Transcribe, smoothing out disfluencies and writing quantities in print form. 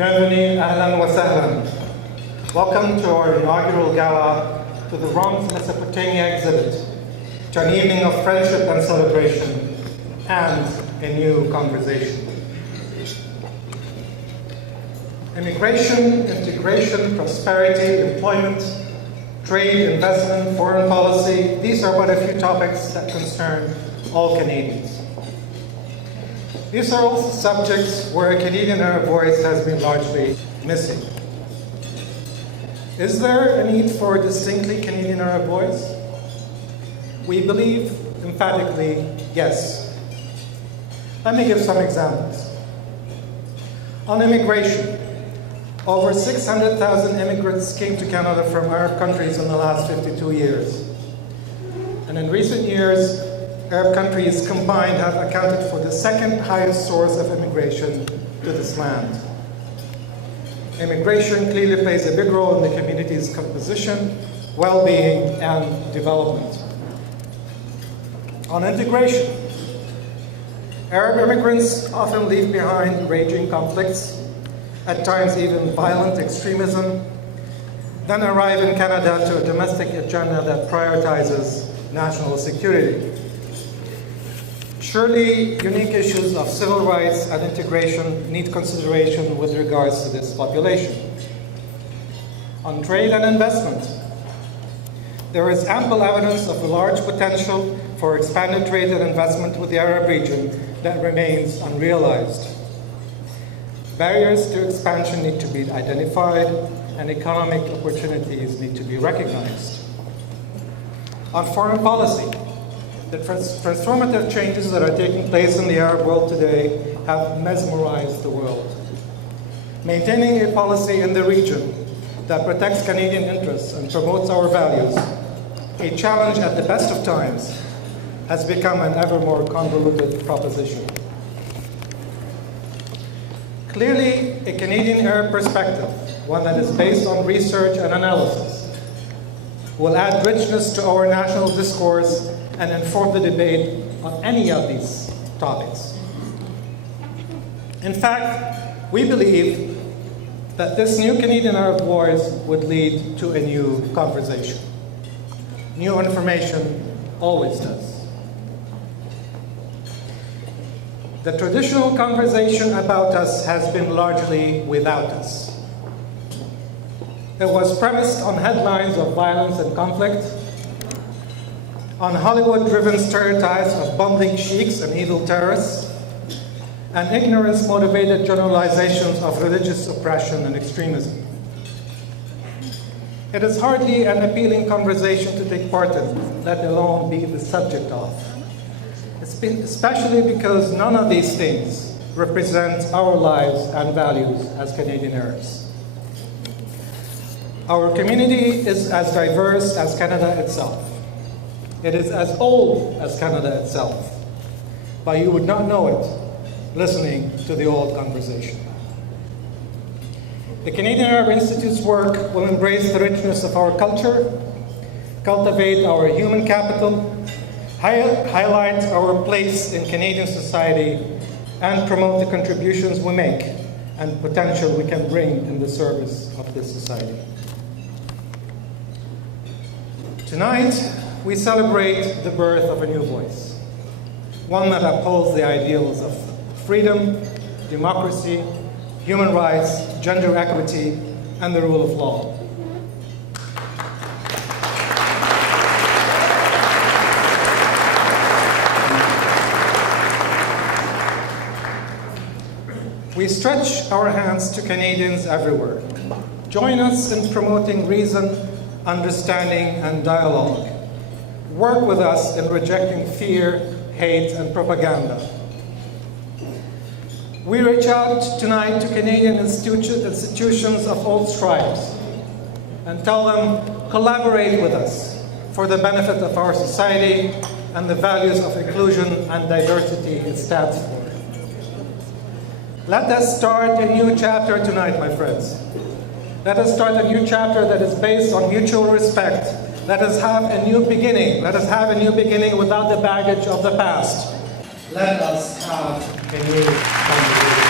Bienvenue, ahlan wa sahlan. Welcome to our inaugural gala, to the Rom's Mesopotamia exhibit, to an evening of friendship and celebration, and a new conversation. Immigration, integration, prosperity, employment, trade, investment, foreign policy, these are but a few topics that concern all Canadians. These are also subjects where a Canadian Arab voice has been largely missing. Is there a need for a distinctly Canadian Arab voice? We believe emphatically yes. Let me give some examples. On immigration, over 600,000 immigrants came to Canada from Arab countries in the last 52 years. And in recent years, Arab countries combined have accounted for the second highest source of immigration to this land. Immigration clearly plays a big role in the community's composition, well-being, and development. On integration, Arab immigrants often leave behind raging conflicts, at times even violent extremism, then arrive in Canada to a domestic agenda that prioritizes national security. Surely, unique issues of civil rights and integration need consideration with regards to this population. On trade and investment, there is ample evidence of a large potential for expanded trade and investment with the Arab region that remains unrealized. Barriers to expansion need to be identified, and economic opportunities need to be recognized. On foreign policy, the transformative changes that are taking place in the Arab world today have mesmerized the world. Maintaining a policy in the region that protects Canadian interests and promotes our values, a challenge at the best of times, has become an ever more convoluted proposition. Clearly, a Canadian Arab perspective, one that is based on research and analysis, will add richness to our national discourse and inform the debate on any of these topics. In fact, we believe that this new Canadian Arab voice would lead to a new conversation. New information always does. The traditional conversation about us has been largely without us. It was premised on headlines of violence and conflict, on Hollywood-driven stereotypes of bumbling sheiks and evil terrorists, and ignorance-motivated generalizations of religious oppression and extremism. It is hardly an appealing conversation to take part in, let alone be the subject of. Especially because none of these things represent our lives and values as Canadian Arabs. Our community is as diverse as Canada itself. It is as old as Canada itself, but you would not know it listening to the old conversation. The Canadian Arab Institute's work will embrace the richness of our culture, cultivate our human capital, highlight our place in Canadian society, and promote the contributions we make and potential we can bring in the service of this society. Tonight, we celebrate the birth of a new voice, one that upholds the ideals of freedom, democracy, human rights, gender equity, and the rule of law. We stretch our hands to Canadians everywhere. Join us in promoting reason, understanding, and dialogue. Work with us in rejecting fear, hate, and propaganda. We reach out tonight to Canadian institutions of all stripes and tell them, collaborate with us for the benefit of our society and the values of inclusion and diversity it stands for. Let us start a new chapter tonight, my friends. Let us start a new chapter that is based on mutual respect. Let us have a new beginning. Let us have a new beginning without the baggage of the past. Let us have a new conversation.